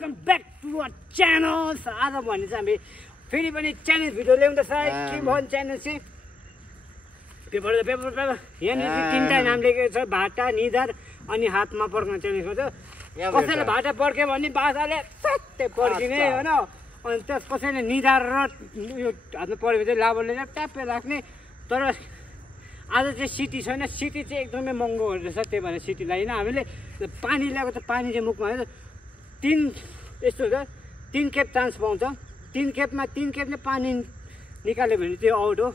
Welcome back to our channel. आज भने चाहिँ हामी फेरि पनि च्यालेन्ज भिडियो ल्याउँदैछ। के भन्छ च्यालेन्ज चाहिँ पेपर यहाँनिर तिनवटा नाम लेखेको छ, भाटा, निधार अनि हातमा पड्काउने च्यालेन्ज हुन्छ। कसैले भाटा पड्क्यो भने बाजाले सत्य पड्किने होइन, अनि त्यस कसैले निधार र यो हातमा पड्क्यो चाहिँ लाबरले ट्याप्पै राख्ने। तर आज चाहिँ सिटी छैन, सिटी चाहिँ एकदमै महँगो रहेछ, त्यही भएर सिटी लाइन। हामीले पानी ल्याएको त पानी चाहिँ मुखमा हाल्छ। यस्तो हुन्छ, 3 खेप चान्स पाउँछ। 3 खेपमा 3 खेप नै पानी निकाल्यो भने त्यो आउट हो,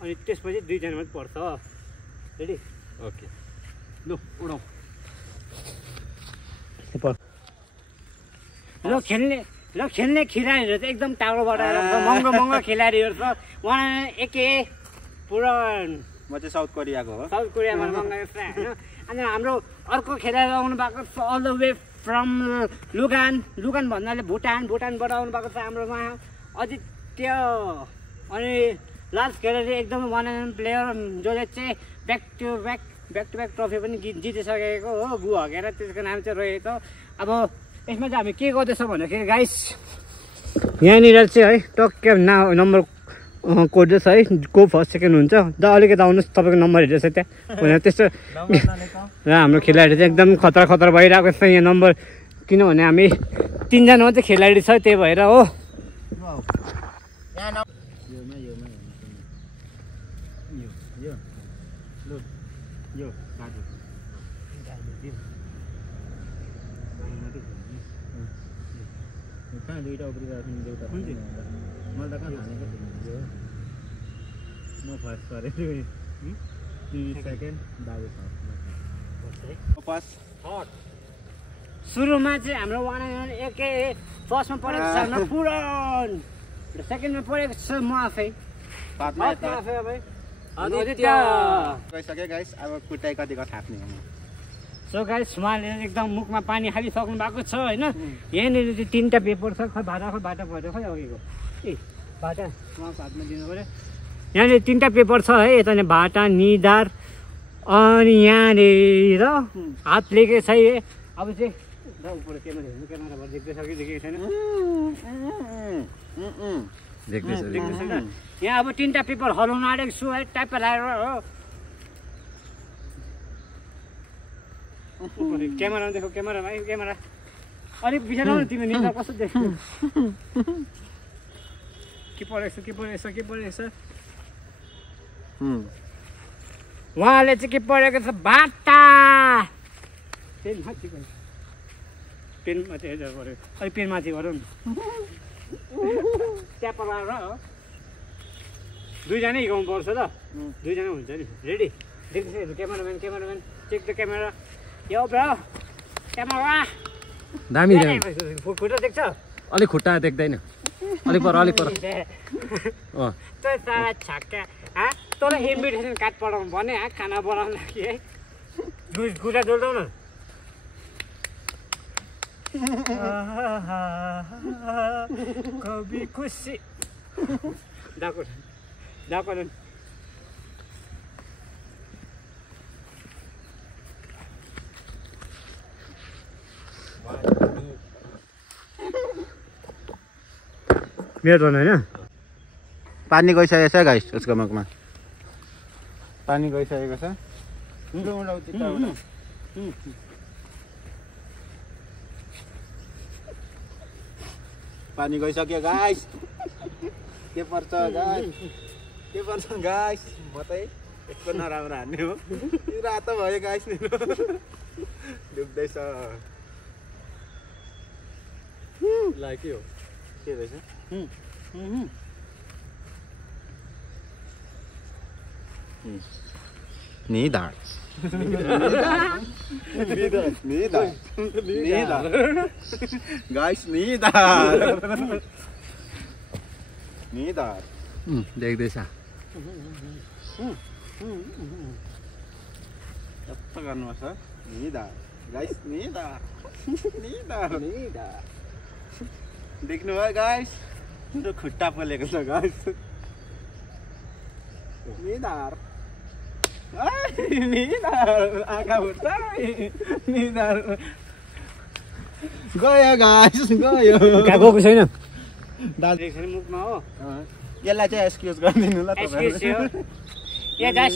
अनि त्यसपछि 2 जना मात्रै पर्छ। रेडी? ओके, लु उडाउँ। ल खेल्ने खेलाडीहरू चाहिँ एकदम टाढोबाट महँगो खेलाडीहरू छ। उहाँ एके पुरान, म चाहिँ साउथ कोरियाको हो। साउथ कोरियामा मगाएको छ होइन। अनि हाम्रो अर्को खेलाडी आउनु भएको छ अल द वे फ्रम लुगान भन्नाले भुटानबाट आउनु भएको छ हाम्रो उहाँ आदित्य। अनि लास्ट खेलाडी एकदमै वान एन्ड प्लेयर जसले चाहिँ ब्याक टु ब्याक ट्रफी पनि जितिसकेको हो, गु हगेर। त्यसको नाम चाहिँ रहेछ। अब यसमा चाहिँ हामी के गर्दैछौँ भन्दाखेरि गाइस, यहाँनिर चाहिँ है टक्क नम्बर कोड्दैछ है, को फर्स्ट सेकेन्ड हुन्छ। द अलिकति आउनुहोस्, तपाईँको नम्बर हेर्दैछ त्यहाँ त्यस्तो। र हाम्रो खेलाडी चाहिँ एकदम खतरा भइरहेको छ यहाँ नम्बर, किनभने हामी 3 जना मात्रै खेलाडी छ, त्यही भएर हो। सुरुमा चाहिँ हाम्रो वान एके फर्स्टमा परेको छ हाम्रो पुरान, सेकेन्डमा परेको छ म आफै। गइसक्यो गाइस, अब कुटाइ कतिको थाप्ने हो। सो गाइस, उहाँले एकदम मुखमा पानी हालिसक्नु भएको छ होइन। यहाँनिर चाहिँ 3टा पेपर छ। खै भाटा पऱ्यो, खै अघिको ए भाटा उहाँको हातमा दिनु पऱ्यो। यहाँनिर 3टा पेपर छ है, यता नै भाटा, निधार, अनि यहाँनिर हात लेखेको छ है। अब चाहिँ क्यामेराबाट देख्दैछ कि देखेको छैन? देख्दैछ। यहाँ अब 3टा पेपर हराउन आँटेको छु है, ट्याप्पै लगाएर हो। क्यामेरा देखो, क्यामेरा अलिक पछाडि आउनु तिमी। निधा कस्तो देख्छौ? के परेको छ? उहाँले चाहिँ के परेको छ? भाटा। पेन माथि हेरेर पऱ्यो, अलिक पेन माथि गरौँ न। ट्याप लगाएर हो, 2 जनै हिँडाउनु पर्छ ल। 2 जना हुन्छ नि। रेडी? देख्दैछ क्यामेराम्यान चेक द क्यामेरा। यो ब्रो क्यामेरा दामी खुट्टा देख्छ? अलिक खुट्टा देख्दैन, अलिक पर त्यो सारा छक्का तँलाई इन्भिटेसन कार्ड पठाउनु भने खाना बनाउनु लागि है। खुट्टा जोड्दैउ न। कभी खुसी डाको मेरो होइन। पानी गइसकेको छ गाइस, उसको मुखमा पानी गइसकेको छ। पानी गइसक्यो गाइस। के पर्छ गाइस? म चाहिँ यस्तो नराम्रो हान्ने हो। रातो भयो गाइस, दुख्दैछ। ला के हो? के रहेछ? निधार गाइस, निधार देख्दैछ। कस्तो गर्नुपर्छ? निधार गाइस, निधार देख्नु भयो गाइस, मेरो खुट्टा पोलेको छ गाइस। निधार आँखा उठ्छ। निधार गयो गाइस गयो गएको छैन दाजु मुखमा हो यसलाई चाहिँ एक्सक्युज गरिदिनु ल एक्सक्युज थियो यहाँ दास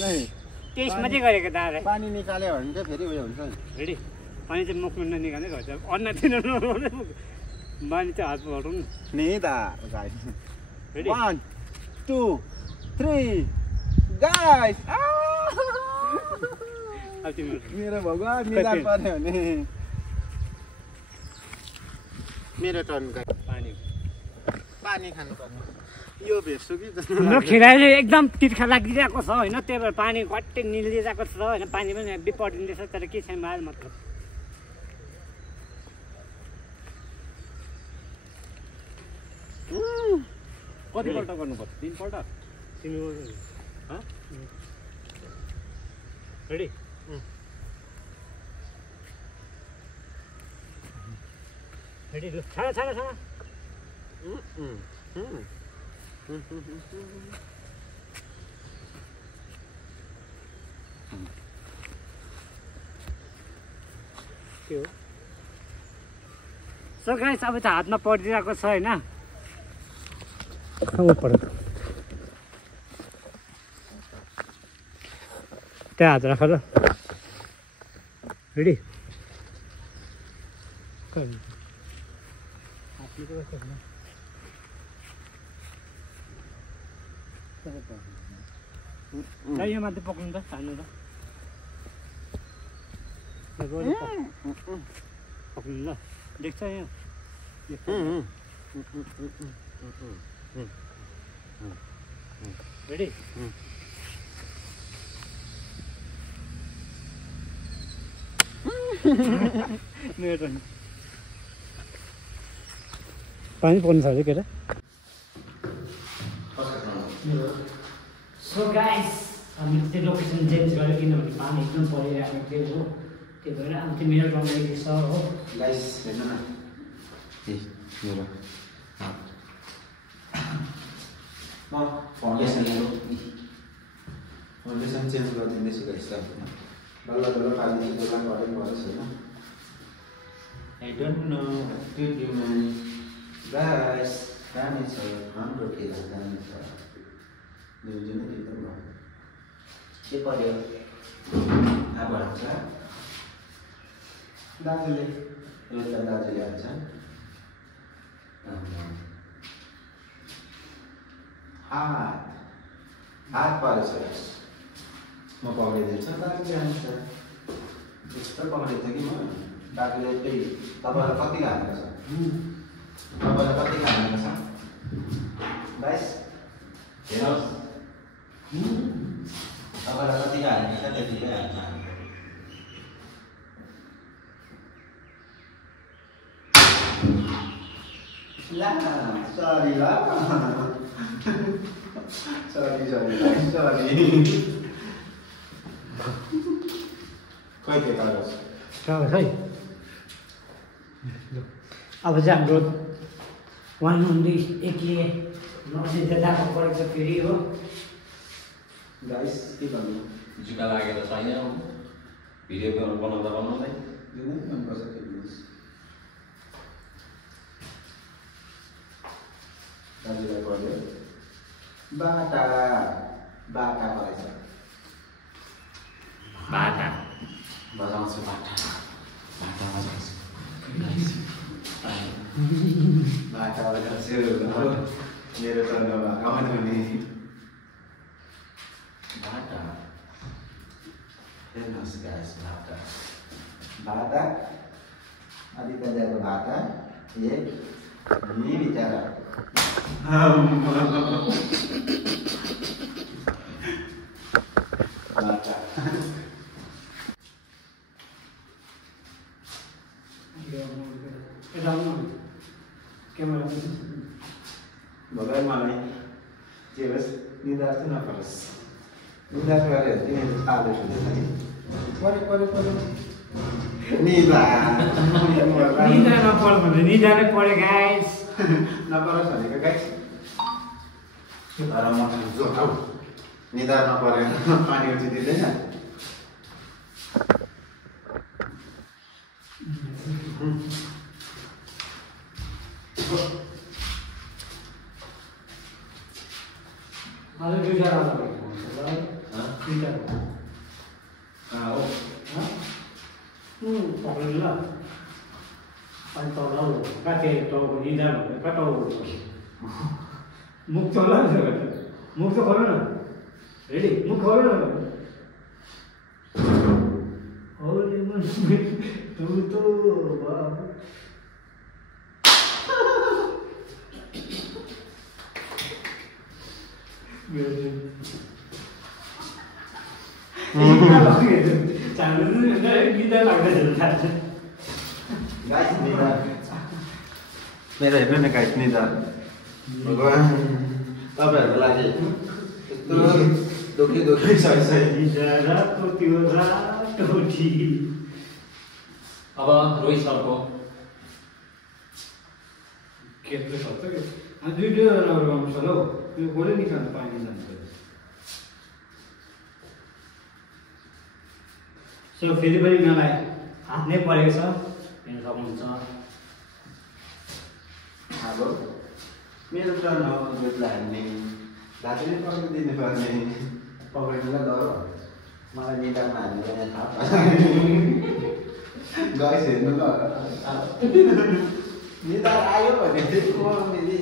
तेइस मात्रै गरेको दादा पानी निकाल्यो भने चाहिँ फेरि उयो हुन्छ नि रेडी पानी चाहिँ मुखमा ननिकाल्ने गर्छ अन्न दिन बानी चाहिँ हात हटाउनु नि त गाइस रेडी 1 2 3 गाइस अब तिम्रो मेरो भगवान मिलान पर्यो भने मेरो टर्न पानी पानी खानु पर्छ यो भेट्छु कि हाम्रो खिराले एकदम तिर्खा लागिरहेको छ होइन त्यही भएर पानी घट्टै निल्दिरहेको छ होइन पानी पनि बिपर्दिँदैछ तर के छैन आएर मतलब कतिपल्ट गर्नुपर्छ 3 पल्ट रेडी रेडी ल छाडा छाडा छाडा के हो सो गाइस अब त हातमा परिरहेको छ होइन त्यहाँ हात राख ल रेडी यो माथि पक्रिनु त हान्नु त पक्रिनु ल देख्छ यहाँ रेडी पानी पर्नु छ अरे केटा सो गाइस हामी चाहिँ लोकेसन चेन्ज गर्यो किनभने पानी एकदम परिरहेको थियो हो त्यही भएर अब चाहिँ मेरो टर्न रहेछ हो गाइस हेर्नु न मेरो म फाउन्डेसन चेन्ज गरिदिँदैछु गाइस बल्ल बल्ल पानी जग्गा गर्दै पर्छ होइन I don't know what to do man guys दामी छ हाम्रो खेला दामी छ न्युजन एकदम भयो के पर्यो अब हाल्छ दाजुले यो त दाजुले हाल्छ हात परेछ म पक्रिदिन्छु दाजुले हाल्छ त्यस्तो पक्रिन्छ कि म दाजुले त्यही तपाईँलाई कति हालेको छ तपाईँलाई कति हालेको छ गाइस हेर्नुहोस् तपाईँलाई कति हालेको छ त्यतिकै हाल्छ ला सरी ला सरी खोइ के कागज कागज है अब चाहिँ हाम्रो वान ओन्ली एकले नसिन्छ दाको परेको छ फेरि हो गाइस के भन्नु जुका लागेर छैन भिडियो बनाउँदै दिनै मनपर्छ त्यो न्युज दाजुलाई पढ्यो बाटा परेछ बाटा बजाउँछु बाटा बजाउँछु बाटा बजाउँछु मेरो त नभएको नि बाटा हेर्नुहोस् गाइस बाटा आदित्यको बाटा एक नि बिचरा बाटा भगवान् मलाई के होस् निधार चाहिँ नपरोस् निधार गऱ्यो तिमीले थाहा सुन्दैछ नि पऱ्यो निदा नपढ भने निदा नै पढ्यो गाइस नपरोस् भनेको गाइस तर म खान्छु हौ निधार नपरेन पानी उठि दिँदैन अझै दुईटा राम्रो भएको दुईटा हो पक्रिनु ल अनि तल काटे टाउको निधार भनेर कहाँ टाउको मुख चल्ला मुख त खोल्नु न रेडी मुख खोल्नु न होली मन तू तो बाबू मेरो हेर्नु न गाइस निधार भगवान् तपाईँहरूको लागि यस्तो दुःखी अब रोहित सरको खेल्नु सक्छ कि दुईवटा राम्रो गर्नु छ ल त्यो गोलै निकाल्नु पाइने जान्छ सो फेरि पनि यिनीहरूलाई हात नै परेको छ हेर्न सक्नुहुन्छ अब मेरो टर्न हो दुधलाई हान्ने दाजु नै पक्रिनु दिनुपर्ने पक्रिनुलाई डर मलाई निधारमा हान्ने थाहा गएछ हेर्नु ल निधार आयो भने फेरि फेरि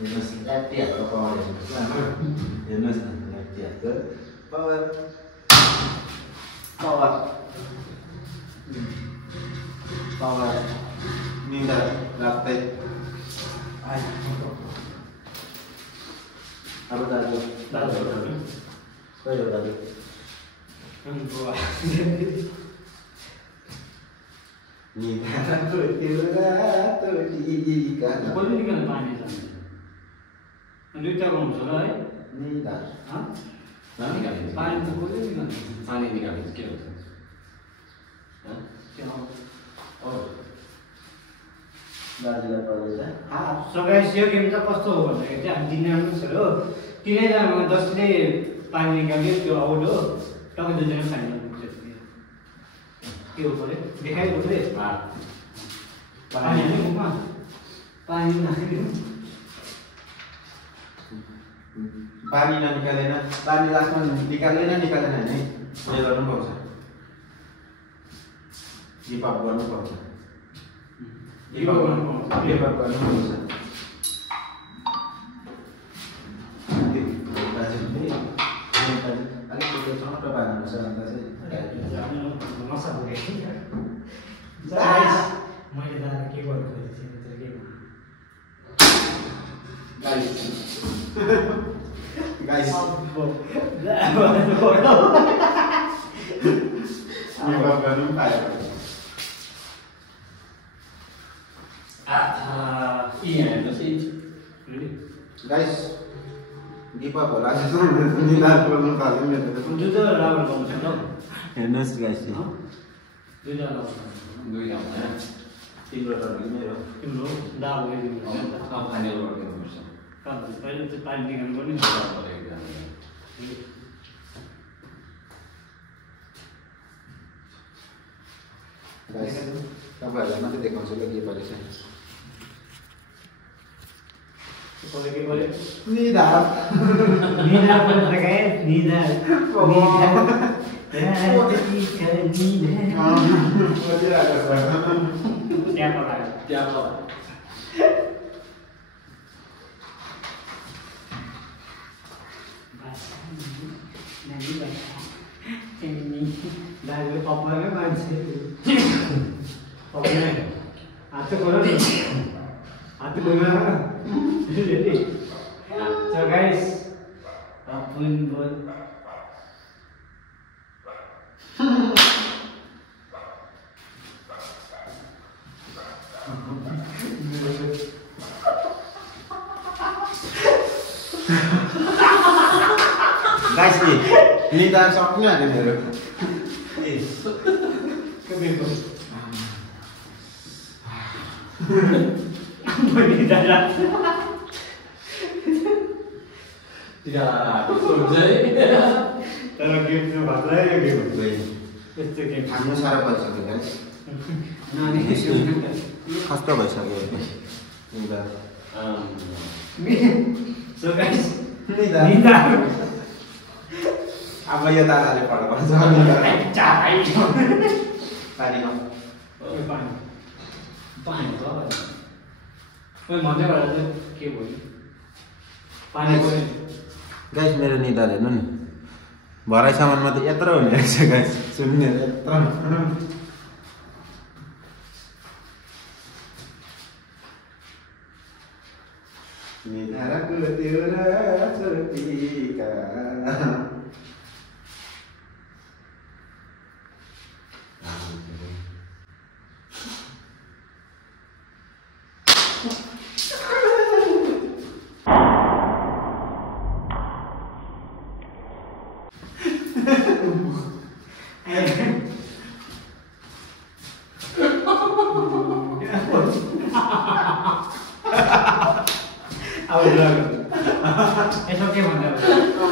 हेर्नुहोस् ल्याप्टी हातको पावर हेर्नुहोस् न ल्याप्टी हातको पावर पावर पावर निधार राख्दै अब दाजु कहिले हो दाजु निधारको त्यो रातो टिका गोलै निकाल्नु पाइने जान्छ दुईवटा गर्नु छ ल है निधार निकालिन्छ पानी त गोलै निकाल्नु पानी निकालिन्छ के हुन्छ दाजुलाई पर्दैछ सो गाइस यो गेम चाहिँ कस्तो हो भन्दाखेरि चाहिँ हामी दिनमा छ हो तिनैजनामा जसले पानी निकाल्यो त्यो आउट हो टक्कै दुईजना फाइनल पुग्छ के हो पऱ्यो देखाइदिनु पऱ्यो पानी हाल्ने मुखमा पानी नहाल्नु पानी ननिकालेन पानी लास्टमा निकालेन निकालेन भने उयो गर्नुपर्छ गिभ अप गर्नुपर्छ गिभ अप गर्नुपर्छ अलिकति चमक्क पार्नुपर्छ अन्त चाहिँ मसा पुगेँ मैले त के गर्नु गाइस गर्नु पायो गाइस गिभ अप होला निधार गर्नु थाल्यो मेरो दुईवटा राम्रो गर्नु छैन हेर्नुहोस् गाइस दुईवटा दुईवटा हुँदैन तिम्रो टर्न मेरो तिम्रो दाबो फाइनल गरिदिनुपर्छ पहिले चाहिँ पानी निकाल्नु पर्ने गाइस तपाईँहरूलाई मात्रै देखाउँछु ल के परेछ के पऱ्यो निधार निधार पनि लगाए निधार दाजुले पप्पामै मान्छे पप्पा हात खोलो नि हात खोलो रेडी सो गाइस अपन बोल गाइस निधार सक्नु आयो मेरो तर गेम चाहिँ भाग्ला यो गेम त्यस्तो गेम खानु साह्रो परिसक्यो गाइस नानी खस्रो भइसक्यो निदार सो गाइस निदार निदार अब यो दादाले पढ्नुपर्छ चाइ पानी न पानी पानी त ओइ भन्दै गर्दा चाहिँ के भयो पानी पनि गाइस मेरो निदार हेर्नु नि भराइ सामानमा त यत्रो हुने रहेछ गाइस सुन्ने यत्रो निधारको त्यो राजतीका यसो के भन्दै हो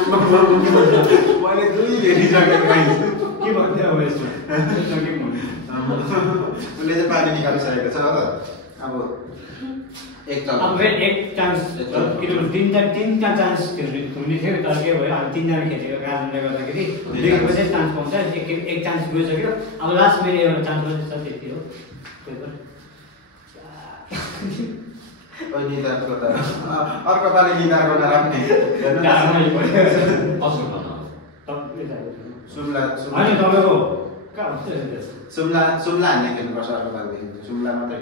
मैले दुई भेटिसकेँ गाइस के भन्दै हो यसमा यसो के भन्दै उसले चाहिँ पानी निकालिसकेको छ अब एक चम्चा अब एक चान्स किनभने तिनवटा चान्स हुने थियो तर के भयो अब तिनजना खेलेको कारणले गर्दाखेरि दुईको चाहिँ चान्स पाउँछ एक चान्स गइसक्यो अब लास्ट मेरो एउटा चान्स पनि छ त्यति हो निदारको त अर्को पालि निदारको नराख्ने सुम्ला सुम्ला सुम्ला हान्ने खेल्नुपर्छ अर्को पालिदेखि सुम्ला मात्रै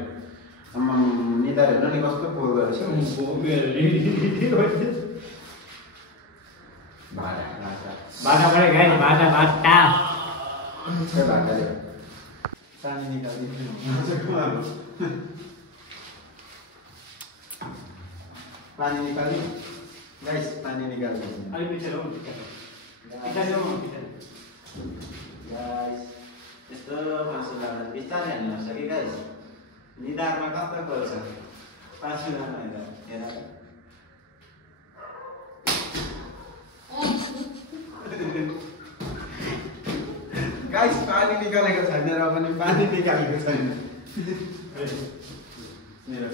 निदार हेर्नु नि कस्तो पोल गरेछ बाटा परे गाइस बाटा पानी निकाल्दिनु पानी निकाल्नु गाइस पानी निकाल्नु अलि पछि रौ गाइस यस्तो मासु लाग्दा बिस्तारै हाल्नुपर्छ कि गाइस निदारमा कस्तो पर्छ पासु नआउँदा हेर गाइस पानी निकालेको छैन र पनि पानी निकालेको छैन मेरो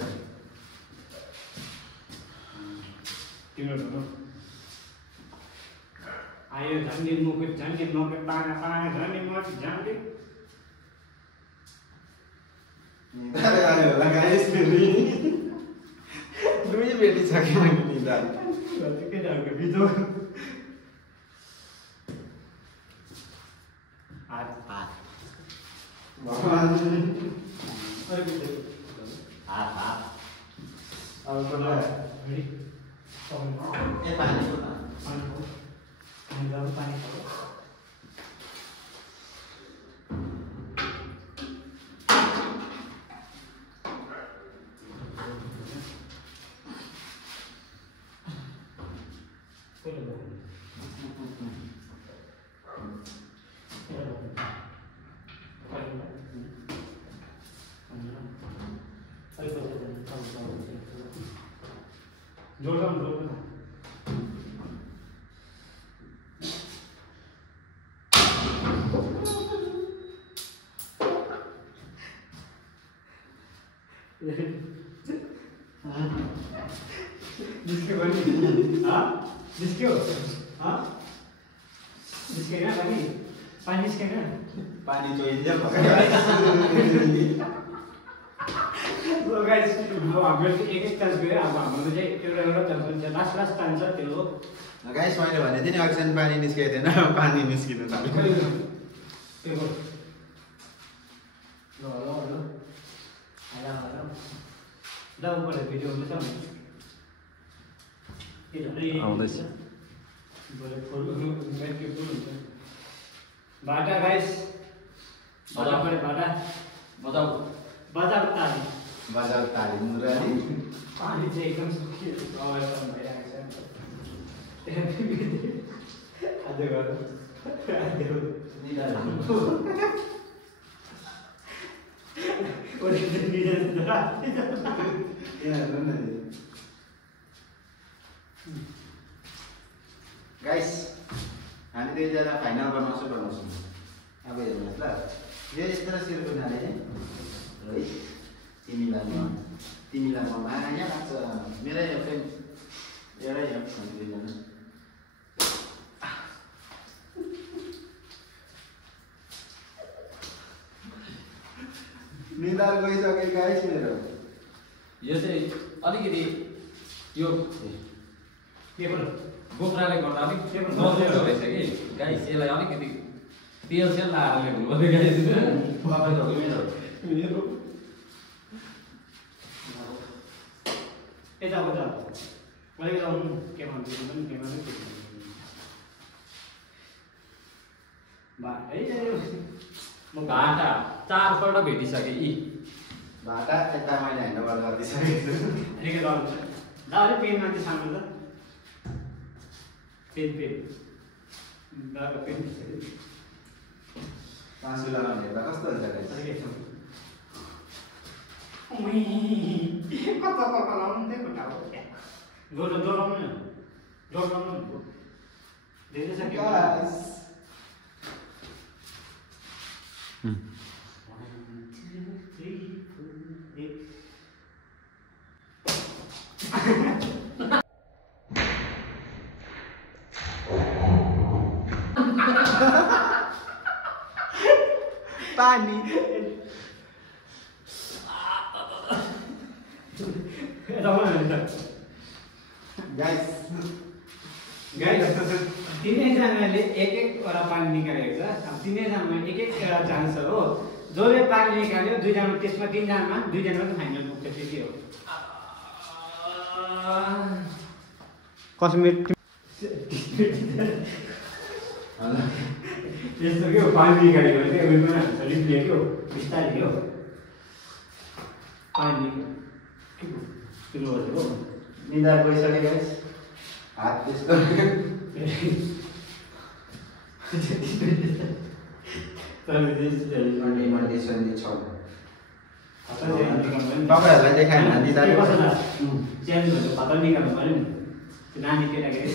तिम्रो आयो झन्डे मुख पाना झन्डे मुख झन्डे निदार आयो होला गाइस फेरि दुई भेटिसक्यो मैले निदार के जाको बिजो हात भगवान अरे बिजो हात अब कोला रेडी ए पानी को पानी जिसके बनी हाँ जिसके हो हाँ जिसके ना बनी पानी जिसके ना पानी चाहिए So guys, हाम्रो एक चान्स गयो अब हाम्रो चाहिँ एउटा चान्स हुन्छ लास्ट चान्स छ त्यो हो गाइस मैले भने थिएँ नि अक्सिजन पानी निस्केको थिएन पानी निस्किनु थाल्यो त्यो हो ल ऊपर भिडियो हुन्छ आउँदैछ बाटा गाइस बाटा परे बाटा बताऊ बजाऊ ताली बजाऊ ताली मुरारी पानी चाहिँ एकदम सुकिएको छ अवस्थामा भइरहेको छ आज गएर गाइस हामी दुईजना फाइनल बनाउँछु अब हेर्नुहोस् ल यो यत्रो सिर्कुनाले है तिमीलाई म माया लाग्छ मेरै यो फ्रेन्ड एउटै हो दुईजना निदार गइसके गाइस मेरो यो चाहिँ अलिकति यो के भन्नु बोक्राले गर्दा अलिक नजिलो रहेछ कि गाइस यसलाई अलिकति तेल सेल लगाएर ल्याउनु पर्यो गाइस मेरो यता हो त मैले आउनु के भन्नु के भन्नु बा है म भाटा 4 पल्ट भेटिसके यी भाटा यता मैले ह्यान्डओभर गरिदिइसकेको छु ठिकै गर्नु ल अरे पेन माथि सानो ल पेन बाबा पेन आँसु लगाउने हेर्दा कस्तो हुन्छ गाइस कता लाउनु त्यही खुट्टा हो जोडाउनु धेरै सक्यो गाइस पानी गाइस तिनैजनाले एक-एकवटा पानी निकालेको छ अब तिनैजनामा एक-एकवटा चान्स हो जसले पानी निकाल्यो दुईजना त्यसमा तीनजनामा दुईजनाको फाइनल पुग्छ त्यति हो कसमेट त्यस्तो के हो पानी निकाल्यो भने चाहिँ उयोमा रिप्ले के हो बिस्तारै हो पानी के हो सुरु हो निदार गइसके गाइस हात त्यस्तो तपाईँहरूलाई देखाएन निदार चेन्ज भएको खतरा निकाल्नु पऱ्यो नि त्यो नानी केटाकेटी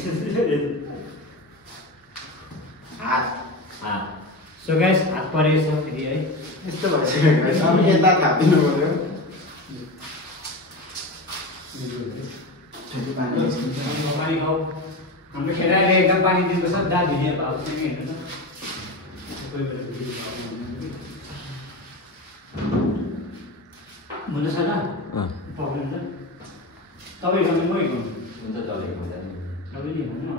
हात सो गाइस हात परेको छ फेरि है यस्तो भइसक्यो गाइस अब यता थापिदिनु पर्यो पानी खाऊ हाम्रो खेलाडीले एकदम पानी दिनुपर्छ दाल भिडियो भाउ चाहिँ हेर्नु न हुन्छ सर पक्रिन्छ तपाईँ गर्नु मै गर्नु हुन्छ चलेको हुन्छ नि तपाईँले भन्नु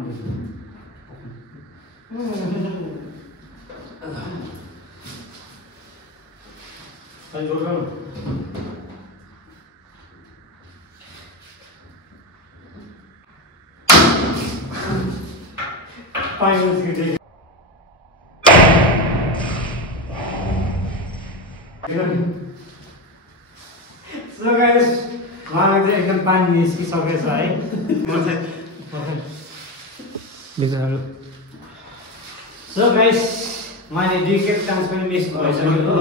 सो गाइस उहाँलाई चाहिँ एकदम पानी निस्किसकेछ है सो गाइस उहाँले 2 खेप चान्स पनि मिस भइसक्यो हो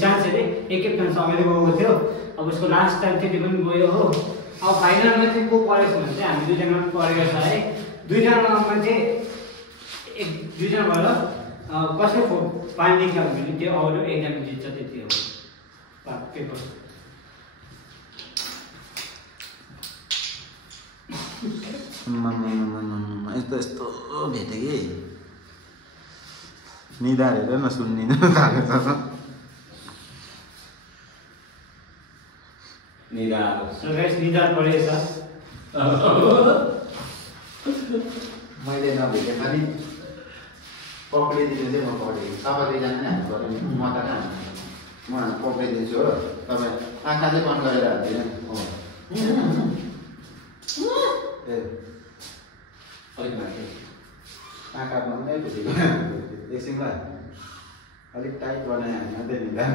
चान्स अरे 1 खेप चान्स अगाडि गएको थियो अब उसको लास्ट टाइम त्यति पनि गयो हो अब फाइनलमा चाहिँ को परेछ भने चाहिँ हामी दुईजना परेको छ है दुईजनामा चाहिँ दुईजना भएर कसले पानी निकाल्यो भने त्यो अरू एकजना जित्छ त्यति हो पेपर यस्तो यस्तो भेटेँ कि निदार हेरेर न सुन्निनु थालेको छ निदार परेछ मैले नभेटे पनि पक्रिदिनु चाहिँ म पढेँ तपाईँ दुईजना नै हाल्नु पऱ्यो नि म त कहाँ म पक्रिदिन्छु हो तपाईँ आँखा चाहिँ बन्द गरेर हाल्दिनँ ए अलिक माथि आँखा बन्दै भेटेको एकछिनलाई अलिक टाइट बनायो हामी मात्रै निदार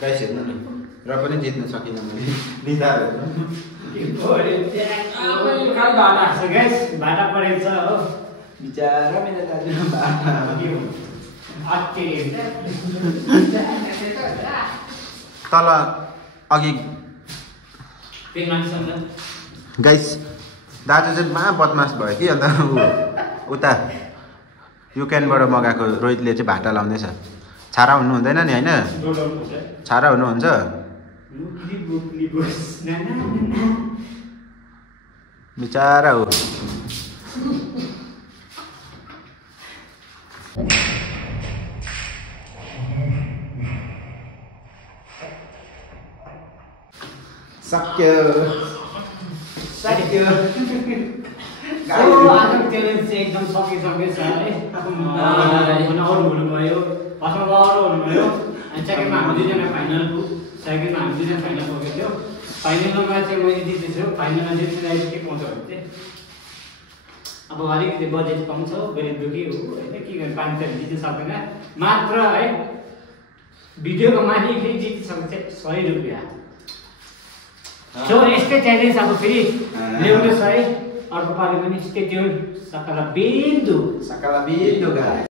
गाइस हेर्नु न र पनि जित्न सकिनँ मैले निधार भाटा परेछ हो बिचारा मेरो दाजु तल अघि गाइस दाजु चाहिँ मा बदमास भयो कि अन्त उता युक्रेनबाट मगाएको रोहितले चाहिँ भाटा लाउँदैछ छारा हुनु हुँदैन नि होइन छारा हुनुहुन्छ बिचारा हो सक्यो सक्यो आजको च्यालेन्ज चाहिँ एकदम सकिसकेछ है अरू हुनुभयो फर्स्टमा अरू हुनुभयो अनि सेकेन्डमा हामी दुईजना फाइनल सेकेन्डमा हामी दुईजना फाइनल पुगेको थियो फाइनलमा चाहिँ मैले जितेछु फाइनलमा जित्नुलाई के पाउँछ भने चाहिँ अब अलिकति बजेट कम छ गरिब दुःखी हो होइन के गर्नु 5 रुपियाँ जित्नु सक्दैन मात्र है भिडियोको मालिकले जितिसकेको चाहिँ 100 रुपियाँ सो यस्तै च्यालेन्ज अब फेरि ल्याउँदैछ है अर्को पालि पनि स्टे ट्युन सकला बिन्दु गाइस